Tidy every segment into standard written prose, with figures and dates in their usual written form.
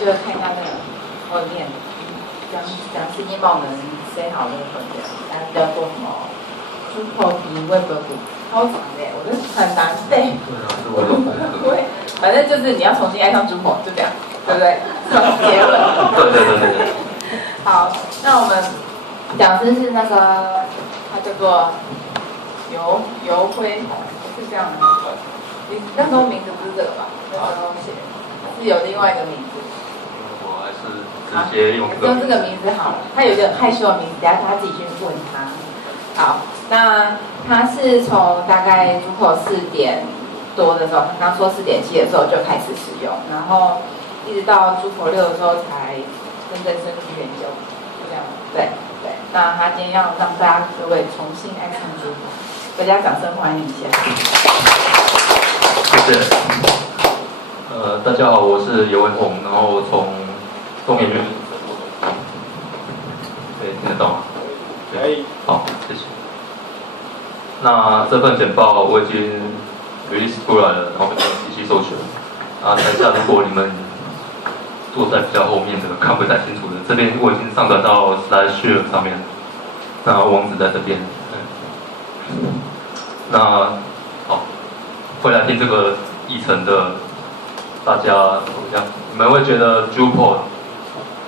就看一下那个后面，讲实际帮我们塞好那个分点，它叫做什么？猪头皮胃本骨，超长的，我真的很难背。对啊，是我的。对，反正就是你要重新爱上猪头，就这样，对不对？结论。对。好，那我们讲师是那个，他叫做游辉宏，是这样的。你那时候名字不是这个吧？那时候写是有另外一个名字。我还是直接用这个名字好了。他有一个害羞的名字，等下他自己去问他。好，那他是从大概入口4点多的时候，刚说4点7的时候就开始使用，然后一直到入口6的时候才真正深入研究，就这样。对。那他今天要让大家各位重新爱上猪头，大家掌声欢迎一下。谢谢。大家好，我是游文宏，然后从中研院。可以听得到吗？可以。好，谢谢。那这份简报我已经 release 出来了，然后一起授权。台下如果你们坐在比较后面的看不太清楚的，这边我已经上传到 SlideShare 上面，那网址在这边。那好，会来听这个议程的大家怎么样？你们会觉得 Drupal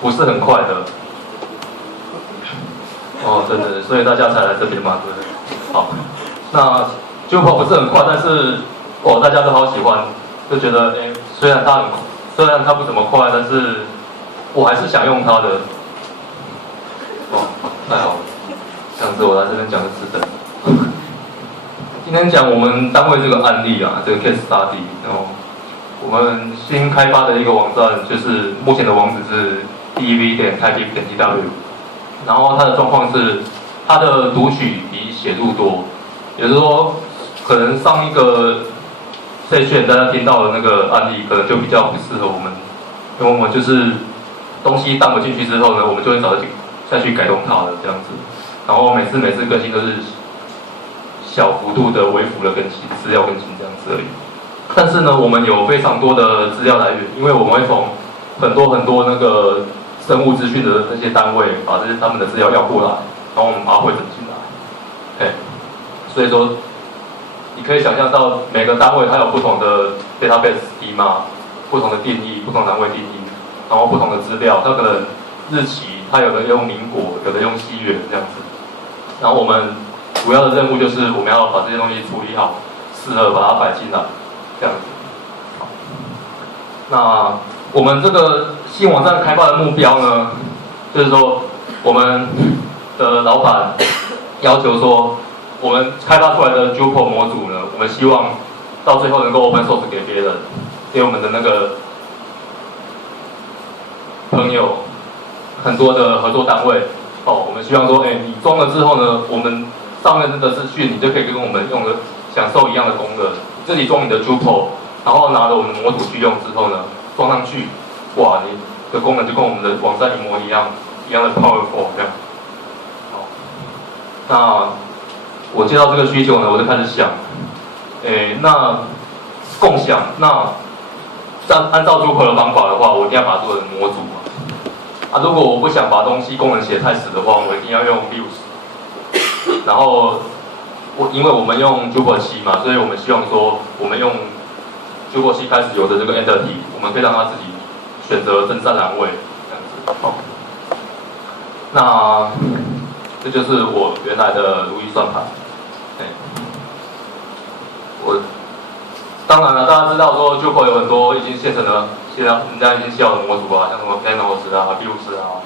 不是很快的？哦，对，所以大家才来这边嘛，对不对？好，那 Drupal 不是很快，但是大家都好喜欢，就觉得虽然它不怎么快，但是我还是想用它的。太好了，这样子我来这边讲个资本。今天讲我们单位这个案例啊，这个 case study， 然后我们新开发的一个网站，就是目前的网址是 dev.taipei.tw， 然后它的状况是它的读取比写入多，也就是说，可能上一个session大家听到的那个案例，可能就比较不适合我们，因为我们就是东西dump进去之后呢，我们就会找再去改动它的这样子，然后每次更新都是小幅度的微幅的更新，资料更新这样子而已。但是呢，我们有非常多的资料来源，因为我们会从很多那个生物资讯的那些单位把这些他们的资料要过来，然后我们把它汇整进来。所以说你可以想象到每个单位它有不同的 database schema， 不同的定义，不同单位定义，然后不同的资料，它可能日期它有的用民国，有的用西元这样子。然后我们主要的任务就是我们要把这些东西处理好，适合把它摆进来，这样子。好，那我们这个新网站开发的目标呢，就是说我们的老板要求说，我们开发出来的 Drupal 模组呢，我们希望到最后能够 open source 给别人，给我们的那个朋友，很多的合作单位。我们希望说，你装了之后呢，我们上面的资讯，你就可以跟我们用的享受一样的功能。自己装你的 Drupal， 然后拿着我们的模组去用之后呢，装上去，哇，你的功能就跟我们的网站一模一样的 powerful 这样。好，那我接到这个需求呢，我就开始想，那共享，那按照 Drupal 的方法的话，我一定要把它做成模组嘛。如果我不想把东西功能写太死的话，我一定要用 views。然后因为我们用 Drupal 7嘛，所以我们希望说，我们用 Drupal 7开始有的这个 entity， 我们可以让它自己选择正三栏位这样子。好，那这就是我原来的如意算盘。当然了，大家知道说 Drupal 有很多已经现成的。现在人家已经写好的模组啊，像什么 panels 啊、views 啊，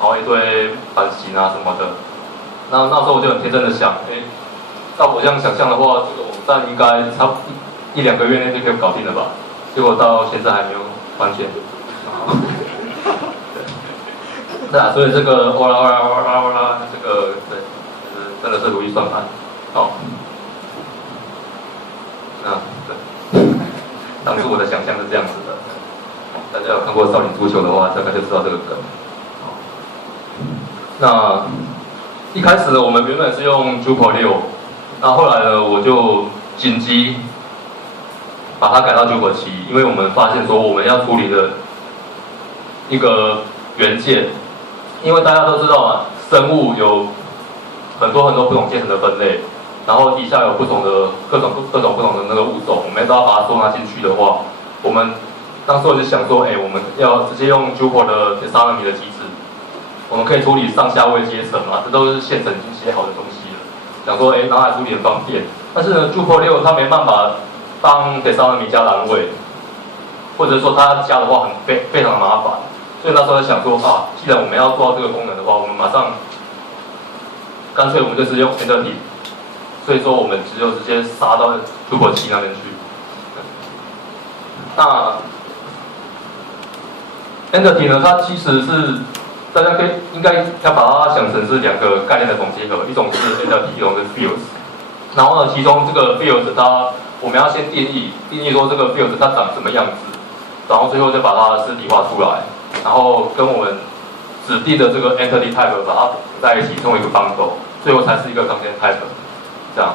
然后一堆版型啊什么的。那时候我就很天真的想，照我这样想象的话，这个网站应该差不多1-2个月内就可以搞定了吧？结果到现在还没有完全。对啊，所以这个哇啦，这个对，真的是如意算盘。好，对，当初我的想象是这样子的。大家有看过《少林足球》的话，大概就知道这个梗。那一开始呢，我们原本是用 Drupal 6，那后来呢，我就紧急把它改到 Drupal 7，因为我们发现说我们要处理的一个元件，因为大家都知道嘛，生物有很多不同阶层的分类，然后底下有不同的各种不同的那个物种，我们都要把它收纳进去的话，我们当时我就想说，我们要直接用 Jupyter 的taxonomy的机制，我们可以处理上下位阶层嘛，这都是现成已经写好的东西了。想说，拿来处理很方便。但是呢 ，Jupyter 6它没办法帮 taxonomy 加栏位，或者说它加的话非常的麻烦。所以那时候想说既然我们要做到这个功能的话，我们马上干脆我们就直接用 Entity。所以说我们直接杀到 Jupyter 7那边去。那 Entity 呢，它其实是大家应该要把它想成是两个概念的总结合，一种是 Entity， 一种是 Fields。然后呢，其中这个 Fields 我们要先定义说这个 Fields 它长什么样子，然后最后再把它实体化出来，然后跟我们指定的这个 Entity Type 把它合在一起，成为一个 bundle， 最后才是一个 Content Type。这样，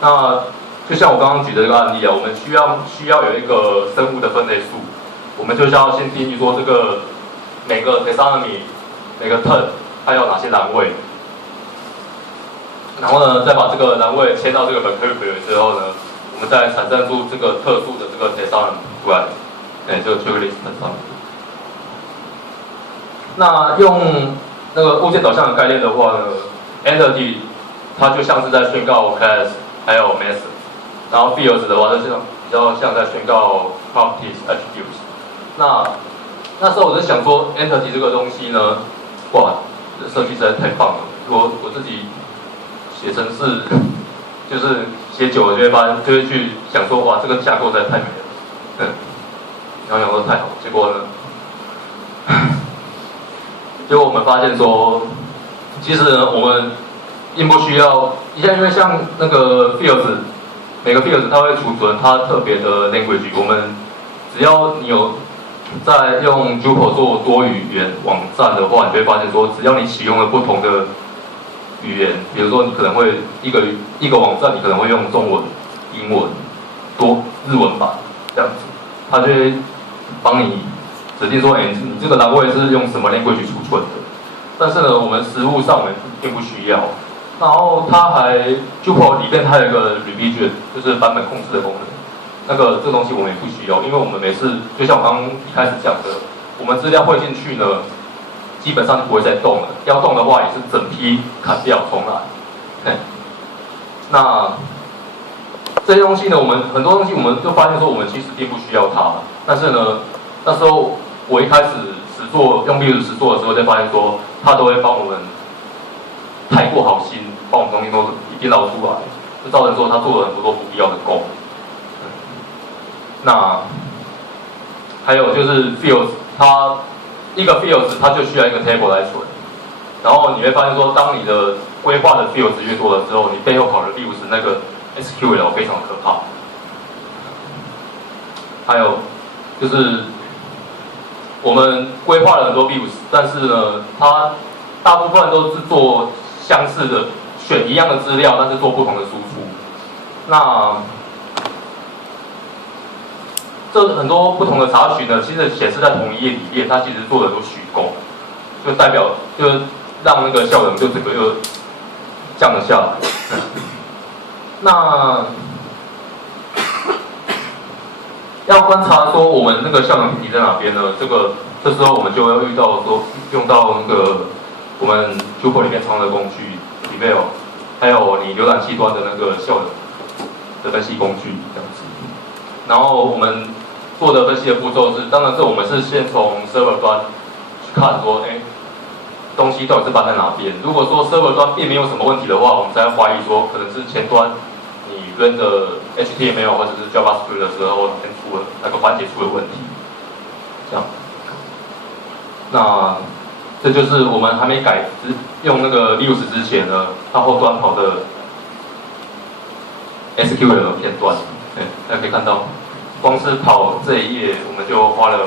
那就像我刚刚举的这个案例啊，我们需要有一个生物的分类数，我们就是要先定义说这个每个 taxonomy 每个 term 它有哪些栏位，然后呢再把这个栏位迁到这个 vocabulary 之后呢，我们再产生出这个特殊的这个 taxonomy 出来，这个 checklist taxonomy。那用那个物件导向的概念的话呢 ，entity 它就像是在宣告 class 还有 method， 然后 fields 的话，就比较像在宣告 properties attributes。那时候我在想说 entity 这个东西呢，哇，设计实在太棒了。我自己写程式，就是写久了就会去想说，哇，这个架构实在太美了，然后想说太好，结果呢，结果我们发现说，其实呢我们并不需要，因为像那个 fields， 每个 fields 它会储存它特别的 language， 我们只要你有在用 Jupyter 做多语言网站的话，你就会发现说，只要你启用了不同的语言，比如说你可能会一个网站，你可能会用中文、英文、日文版这样子，它就会帮你指定说，你这个栏位是用什么 language 储存的。但是呢，我们实务上我们并不需要。然后它Jupyter 里面它有一个 revision， 就是版本控制的功能。这个东西我们也不需要，因为我们每次就像我刚刚一开始讲的，我们资料汇进去呢，基本上就不会再动了。要动的话，也是整批砍掉重来。那这些东西呢，很多东西我们就发现说，我们其实并不需要它。但是呢，那时候我一开始用 Vue 实做的时候，才发现说，它都会帮我们太过好心，把我们东西都一并捞出来，就造成说他做了很多不必要的工。那还有就是 fields， 一个 fields 它就需要一个 table 来存，然后你会发现说，当你的规划的 fields 越多了之后，你背后跑的 views 那个 SQL 非常可怕。还有就是我们规划了很多 views， 但是呢，它大部分都是做相似的，选一样的资料，但是做不同的输出。那这很多不同的查询呢，其实显示在同一页里面，它其实做的都虚构，就代表就是让那个效能就整个又降了下来。那要观察说我们那个效能评级在哪边呢？这时候我们就要遇到说用到那个我们 Jupyter 里面常用的工具 Eval， 还有你浏览器端的那个效能的分析工具这样子。然后我们做的分析的步骤是，当然是我们是先从 server 端去看说，东西到底是搬在哪边。如果说 server 端并没有什么问题的话，我们才怀疑说可能是前端你扔的 HTML 或者是 JavaScript 的时候先出了那个环节出了问题，这样。那这就是我们还没用那个 Vue 之前呢，它后端跑的 SQL 的片段，大家可以看到，光是跑这一页我们就花了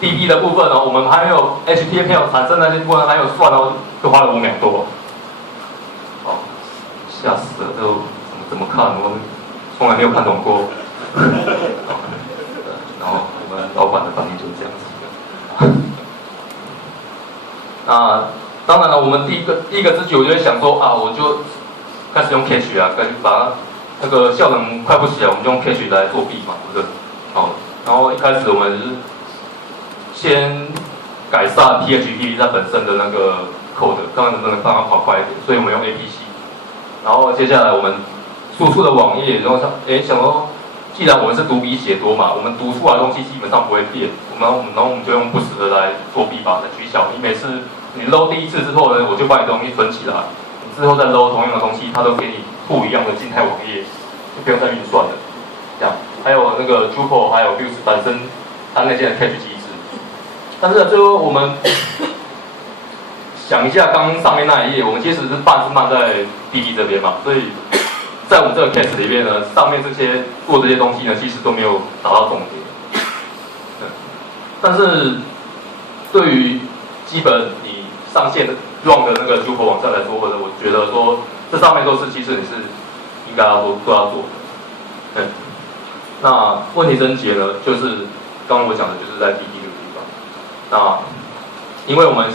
DB 的部分哦，我们还没有 HTML 产生那些部分还有算哦，就花了5秒多。吓死了，这怎么看？我从来没有看懂过。然后我们老板的反应就是。这样子。那当然了，我们第一个知觉，我就会想说啊，我就开始用 Cache 啊，跟把它那个效能快不起来，我们就用 Cache 来作弊嘛，对不对？好，然后一开始我们是先改善 PHP 它本身的那个 code， 看看能不能让它跑快一点，所以我们用 APC。然后接下来我们输出的网页，然后想说，既然我们是读笔写多嘛，我们读出来的东西基本上不会变，然后我们就用不时的来作弊吧，来取巧。你每次你 load 第一次之后呢，我就把你的东西存起来，你之后再 load 同样的东西，它都给你不一样的静态网页，就不用再运算了。这样，还有那个 Drupal 还有 Vue 本身它内建的 cache 机制。但是最后我们想一下，刚上面那一页，我们其实是慢在 DB 这边嘛，所以在我们这个 case 里面呢，上面这些做这些东西呢，其实都没有达到重点。但是对于基本你上线的 run 的那个 Drupal 网站来说，我觉得说这上面都是其实你是应该要做的。那问题症结呢，就是刚刚我讲的，就是在 DB 这个地方。那因为我们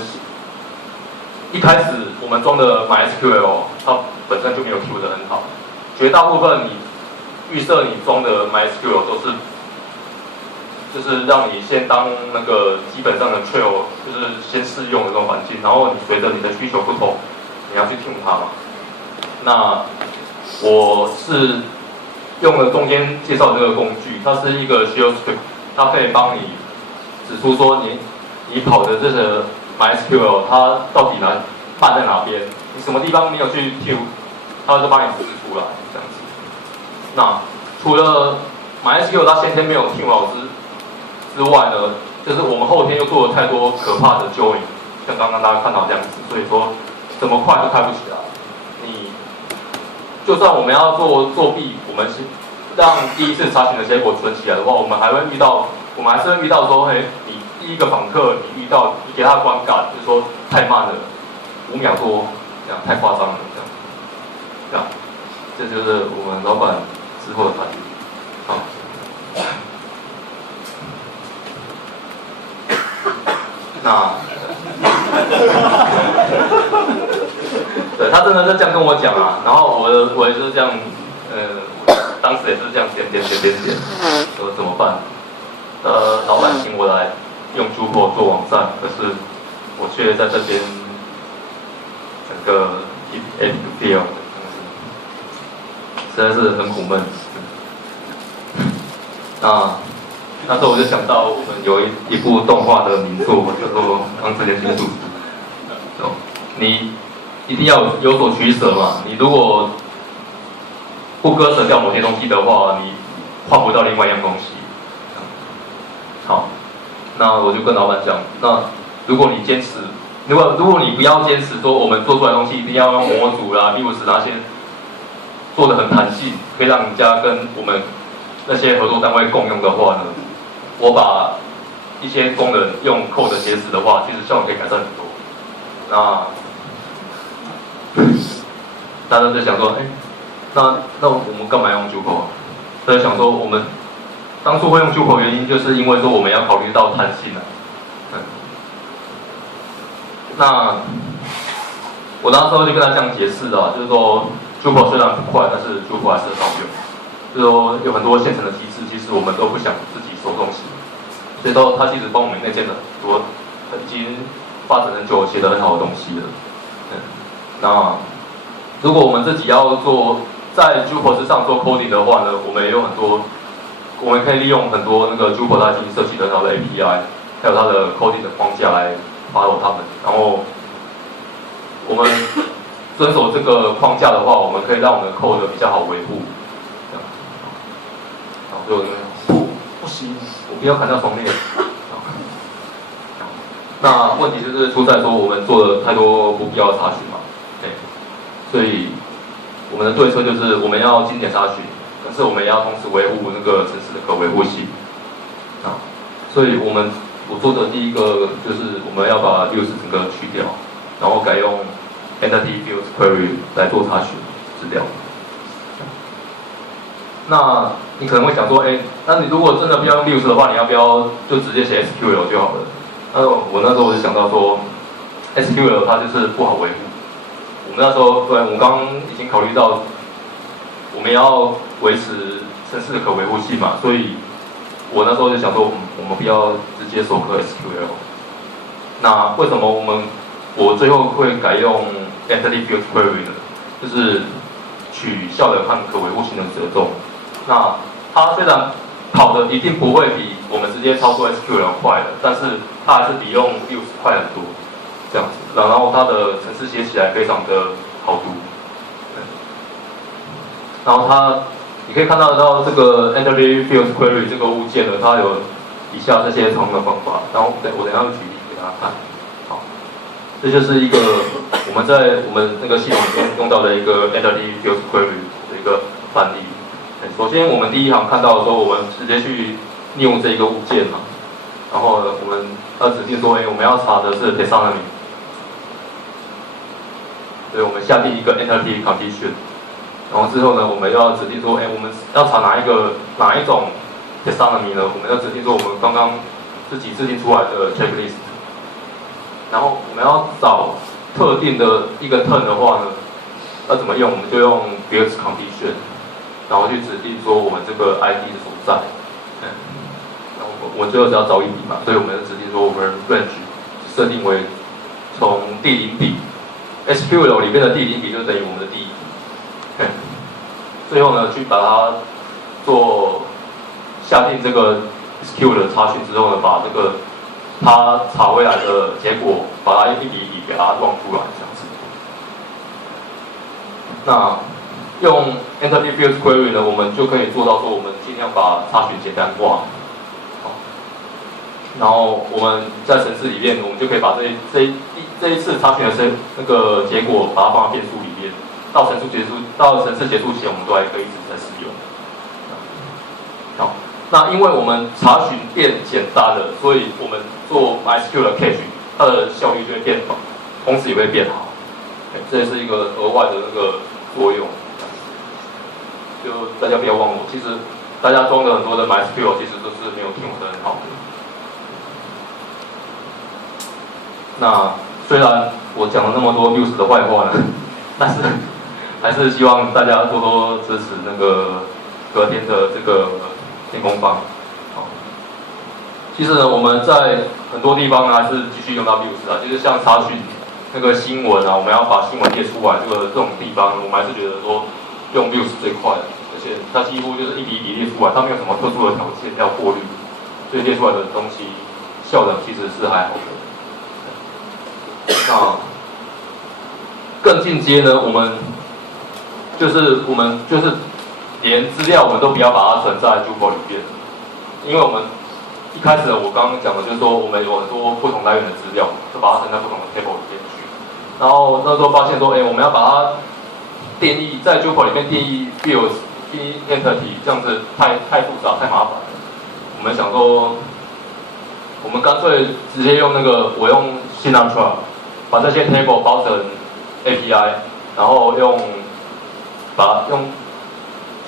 一开始我们装的 MySQL 它本身就没有 Q 得很好，绝大部分你预设你装的 MySQL 都是就是让你先当那个基本上的 trail， 就是先试用的这种环境，然后你随着你的需求不同，你要去 tune 它嘛。那我是用了中间介绍这个工具，它是一个 shell script， 它可以帮你指出说你跑的这个 MySQL 它到底办在哪边，你什么地方没有去 tune， 它就帮你指示出来这样子。那除了 MySQL 它先天没有 tune 好之外呢，就是我们后天又做了太多可怕的 join， 像刚刚大家看到这样子，所以说怎么快都开不起来。你就算我们要作弊，我们是让第一次查询的结果存起来的话，我们还是会遇到说，嘿，你第一个访客你给他的观感就是说太慢了，5秒多，这样太夸张了，这样，这就是我们老板之后的反应。好。那，对他真的是这样跟我讲啊，然后我也是这样，当时也是这样点，说怎么办？老板请我来用 Drupal 做网站，可是我却在这边整个一fail， 实在是很苦闷。那时候我就想到我们有一部动画的名作叫做《钢之炼金术士》，你一定要有所取舍嘛。你如果不割舍掉某些东西的话，你换不到另外一样东西。好，那我就跟老板讲，那如果你不要坚持说我们做出来的东西一定要用模组啦、Vue 那些做得很弹性，可以让人家跟我们那些合作单位共用的话呢，我把一些功能用 code 写死的话，其实效果可以改善很多。大家在想说，那我们干嘛用 Drupal？ 所以想说，我们当初会用 Drupal 原因，就是因为说我们要考虑到弹性啊。那我那时候就跟他这样解释啊，就是说 Drupal 虽然不快，但是 Drupal 还是很好用。就是说有很多现成的机制，其实我们都不想自己手动写，所以说它其实帮我们内建了很多已经发展很久、写得很好的东西了。那如果我们自己要做在 Drupal 之上做 coding 的话呢，我们也有很多，我们可以利用很多那个 Drupal 它已经设计很好的 API， 还有它的 coding 的框架来 follow 它们，然后我们遵守这个框架的话，我们可以让我们的 code 比较好维护。就不行，我不要砍掉重练。那问题就是出在说我们做了太多不必要的查询嘛，对，所以我们的对策就是我们要精简查询，可是我们也要同时维护那个程式的可维护性。所以我做的第一个就是我们要把 views 整个去掉，然后改用 entity views query 来做查询资料。那你可能会想说，那你如果真的不要用 Views 的话，你要不要就直接写 SQL 就好了？我那时候我就想到说 ，SQL 它就是不好维护。我们那时候我刚刚已经考虑到，我们要维持程式的可维护性嘛，所以我那时候就想说，我们不要直接授课 SQL。那为什么我最后会改用 Entity Field Query 呢？就是取效能和可维护性的折中。那它虽然跑的一定不会比我们直接操作 SQL 快的，但是它还是比用 Views 快很多，这样子。然后它的程式写起来非常的好读。然后你可以看到这个 Entity Field Query 这个物件呢，它有以下这些常用的方法。然后我等一下会举例给大家看。好，这就是一个我们那个系统里面用到的一个 Entity Field Query 的一个范例。首先，我们第一行看到的时候，我们直接去利用这一个物件嘛，然后我们要指定说，我们要查的是 taxonomy， 所以我们下定一个 entity condition， 然后之后呢，我们要指定说，我们要查哪一种 taxonomy 呢？我们要指定说我们刚刚自己制定出来的 checklist， 然后我们要找特定的一个 term 的话呢，要怎么用？我们就用 build condition。然后去指定说我们这个 ID 的所在，然后我最后只要找一笔嘛，所以我们就指定说我们 range 设定为从第0笔 ，SQL 里面的第0笔就等于我们的第1笔，最后呢去把它做下定这个 SQL 的查询之后呢，把这个它查回来的结果，把它一笔一笔给它弄出来这样子，那。用 Entity Field Query 呢，我们就可以做到说，我们尽量把查询简单化。然后我们在程式里面，我们就可以把这一次查询的那个结果，把它放到变数里面。到程式结束前，我们都还可以一直在使用。好，那因为我们查询变简单了，所以我们做 MySQL 的 cache， 它的效率就会变好，同时也会变好。这也是一个额外的那个作用。就大家不要忘了，其实大家装的很多的 MySQL 其实都是没有听我的很好的。那虽然我讲了那么多 Views 的坏话呢，但是还是希望大家多多支持那个隔天的这个天工坊。其实呢，我们在很多地方呢还是继续用到 Views 啊，就是像查询那个新闻啊，我们要把新闻列出来，这种地方，我们还是觉得说用 Views 最快的。而且它几乎就是一笔一笔列出来，它没有什么特殊的条件要过滤，所以列出来的东西效能其实是还好的。那更进阶呢，我们就是连资料我们都不要把它存在 Drupal 里面，因为我们一开始我刚刚讲的就是说我们有很多不同来源的资料，就把它存在不同的 table 里面去。然后那时候发现说，我们要把它定义在 Drupal 里面定义 fields。entity 这样子太复杂太麻烦了，我们想说，我们干脆直接用我用 Sinatra 把这些 table 包成 API， 然后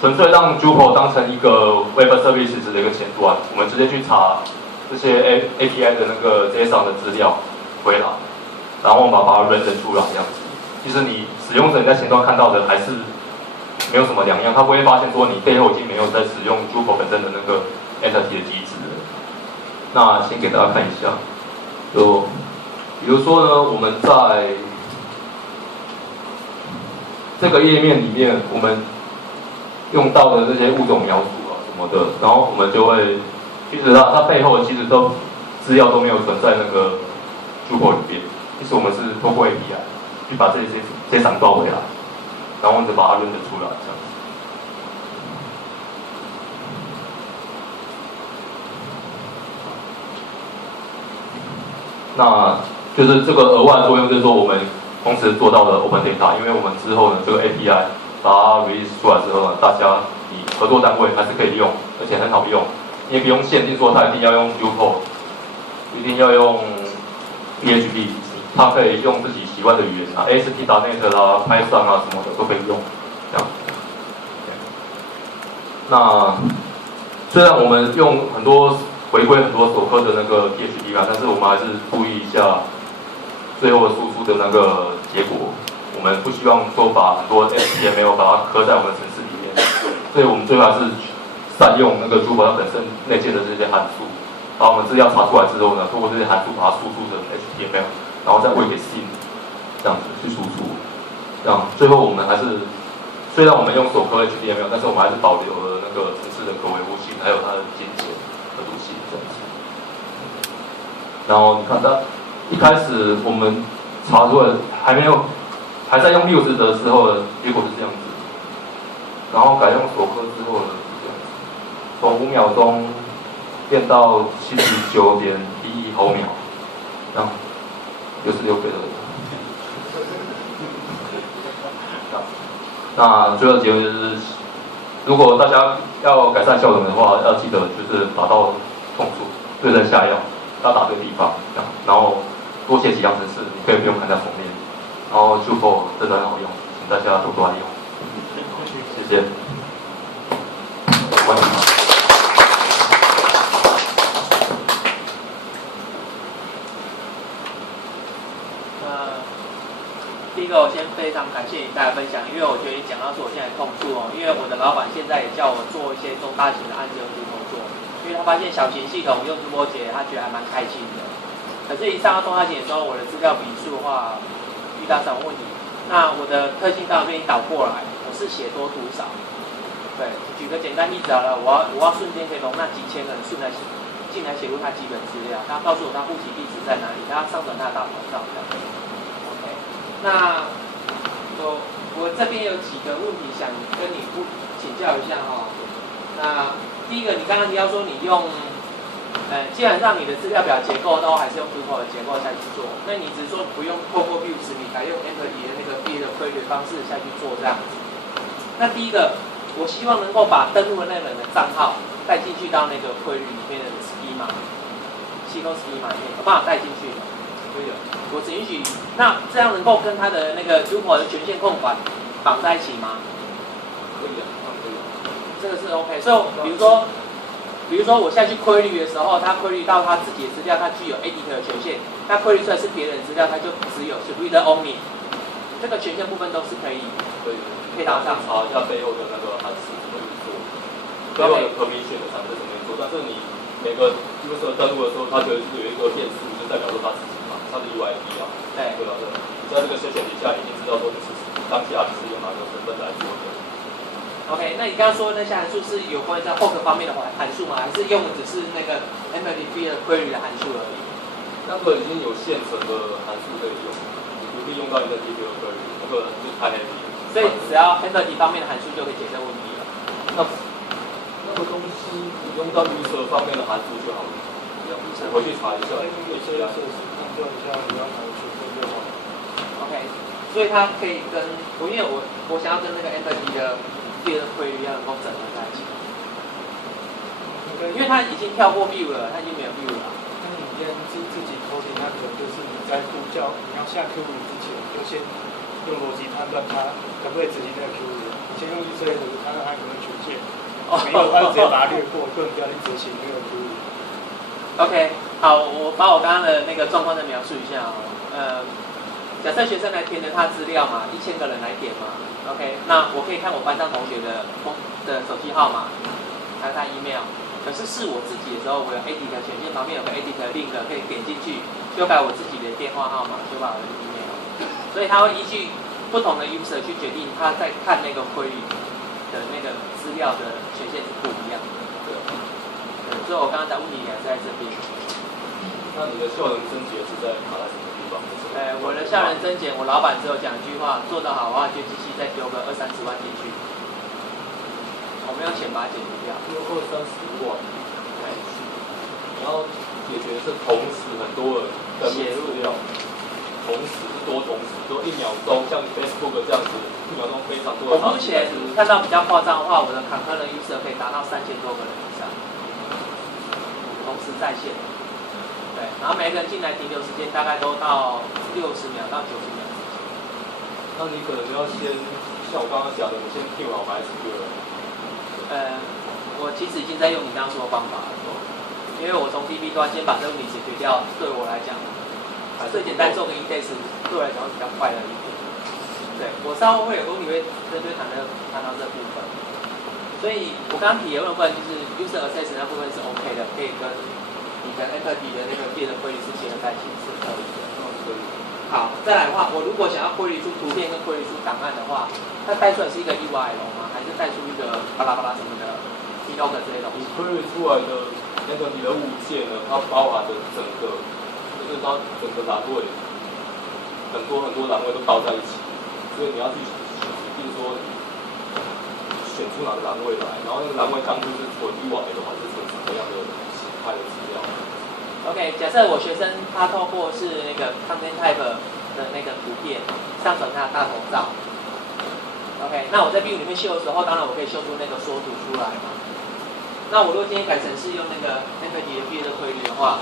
纯粹让 Drupal 当成一个 Web Services 的一个前端，我们直接去查这些 API 的那个 JSON 的资料回来，然后我们把它 render 出来这样子。其实你使用者你在前端看到的还是没有什么两样，他不会发现说你背后已经没有在使用 Drupal 本身的那个 entity 的机制了。那先给大家看一下，就比如说呢，我们在这个页面里面，我们用到的这些物种描述啊什么的，然后我们就会，其实它背后其实都资料都没有存在那个 Drupal 里边，其实我们是透过 API 去把这些JSON抓回来。然后我们就把它认得出来，这样子。那就是这个额外的作用，就是说我们同时做到了 Open Data， 因为我们之后呢，这个 API 把它 release 出来之后呢，大家合作单位还是可以用，而且很好用，你也不用限定说它一定要用 Drupal， 一定要用 PHP。它可以用自己喜欢的语言啊 ，ASP.NET 啦、Python 啊什么的都可以用，这样。那虽然我们用很多回归很多手科的那个 PHP 啊，但是我们还是注意一下最后输出的那个结果。我们不希望说把很多 HTML 把它刻在我们的程式里面，所以我们最后还是善用那个Drupal它本身内建的这些函数，把我们资料查出来之后呢，通过这些函数把它输出成 HTML， 然后再喂给 Sim， 这样子去输出。这样最后我们还是虽然我们用手刻 HTML， 但是我们还是保留了那个程式的可维护性，还有它的简洁可读性这样子。然后你看它一开始我们查出来还在用 Vue 的时候，结果是这样子。然后改用手刻之后呢，是这样子，从5秒钟变到79.11毫秒，这样66倍的。那最后结论就是，如果大家要改善效能的话，要记得就是打到痛处，对症下药，要打对地方，这样，然后多写几样程式，你可以不用看在封面。然后 Drupal 真的很好用，请大家多多来用。谢谢。第一个，我先非常感谢你带来分享，因为我觉得你讲到是我现在痛处哦，因为我的老板现在也叫我做一些中大型的案子用Drupal做，因为他发现小型系统用Drupal解，他觉得还蛮开心的。可是，一上到中大型的时候，我的资料笔数的话，遇到什么问题？那我的特性当然被你导过来，我是写多读少。对，举个简单例子好了，我要瞬间可以容纳几千个人进来写入他基本资料，他告诉我他户籍地址在哪里，他要上传他的大头照这样。OK， 那我这边有几个问题想跟你请教一下哈。那第一个，你刚刚提到说你用基本上你的资料表结构都还是用 Drupal 的结构下去做，那你只是说不用透过 Vue 使你改用 Entity 的那个 B 的规律方式下去做这样子。那第一个，我希望能够把登录的那个人的账号带进去到那个规律里面的 schema， 系统 schema 里面，有办法带进去的，可以的。我只允许，那这样能够跟他的那个 Drupal 的权限控管绑在一起吗？可以的，可以的。这个是 OK。所以比如说我下去规律的时候，他规律到他自己的资料，他具有 edit 的权限，他规律出来是别人资料，他就只有 read only， 这个权限部分都是可以搭上。查一下背后的那个函数怎么运作，背后的 permission 的函数怎么运作，但是你每个 user 登录的时候，它就有一个变数，就代表说他自己嘛，他的 UID 啊，对吧？你在这个 session 底下已经知道说你是当下是用哪个身份来做的。OK， 那你刚刚说的那些函数是有关于在 hook 方面的函数吗？还是用的只是那个 entity 的 query 的函数而已？那个已经有现成的函数可以用，你不必用到你的 entity 的 query， 那个就太 heavy 了。所以只要 entity 方面的函数就可以解决问题了。那个东西你用到 user 方面的函数就好了。我回去查一下，有些设置判断一下你要哪个权限就好。OK， 所以它可以跟因为我想要跟那个 entity 的第二规律要能够整合在一起，因为它已经跳过 view 了，它已经没有 view 了。那你先自己投点那个，就是你在呼叫你要下 Q 之前，就先用逻辑判断它可不可以执行那个 Q 你先用预测的看看它有没有权限，没有它就直接把它略过，不能不要去执行那个 Q。OK， 好，我把我刚刚的那个状况再描述一下哦。假设学生来填的他资料嘛，1000个人来填嘛。OK， 那我可以看我班上同学的手机号码，还有他 email。可是我自己的时候，我有 edit 权限，旁边有个 edit link 可以点进去修改我自己的电话号码，修改我的 email。所以他会依据不同的 user 去决定他在看那个query的那个资料的权限是不一样的。所以我刚刚的问题点是在这边。那你的效能升级是在卡在什么地方？我的效能增减，我老板只有讲一句话，做得好的话，就机器再丢个20-30万进去。我们用钱把它解决掉。丢20-30万，你要解决是同时很多人登录资料，同时是多同时，说1秒钟，像 Facebook 这样子，1秒钟非常多的。我目前看到比较夸张的话，我的 concurrent user 可以达到3000多个人以上，同时在线。对，然后每个人进来停留时间大概都到60秒到90秒之间。那你可能要先像我刚刚讲的，你先 Q 好 MySQL。我其实已经在用你刚刚说的方法了，因为我从 DB 端先把这个问题解决掉，对我来讲，最简单做个 index 对我来讲会比较快的一点。对，我稍后会有空你会针对谈到这部分。所以我刚刚提的部分就是 user access 那部分是 OK 的，可以跟你的 entity 的那个变的规律是结合在一起是可以的。好，再来的话，我如果想要归类出图片跟归类出档案的话，它带出来是一个 URL 吗？还是带出一个巴拉巴拉什么的 log 之类的东西？你归类出来的那个你的物件呢，它包含的整个，就是它整个栏位，很多栏位都包在一起，所以你要去指定说选出哪个栏位来，然后那个栏位当初是纯 URL 的话，是什么样的形态的资料？ OK， 假设我学生他透过是那个 content type 的那个图片上传他的大头照 ，OK， 那我在 view 里面秀的时候，当然我可以秀出那个缩图出来嘛。那我如果今天改成是用那个 entity 的 view 的规律的话，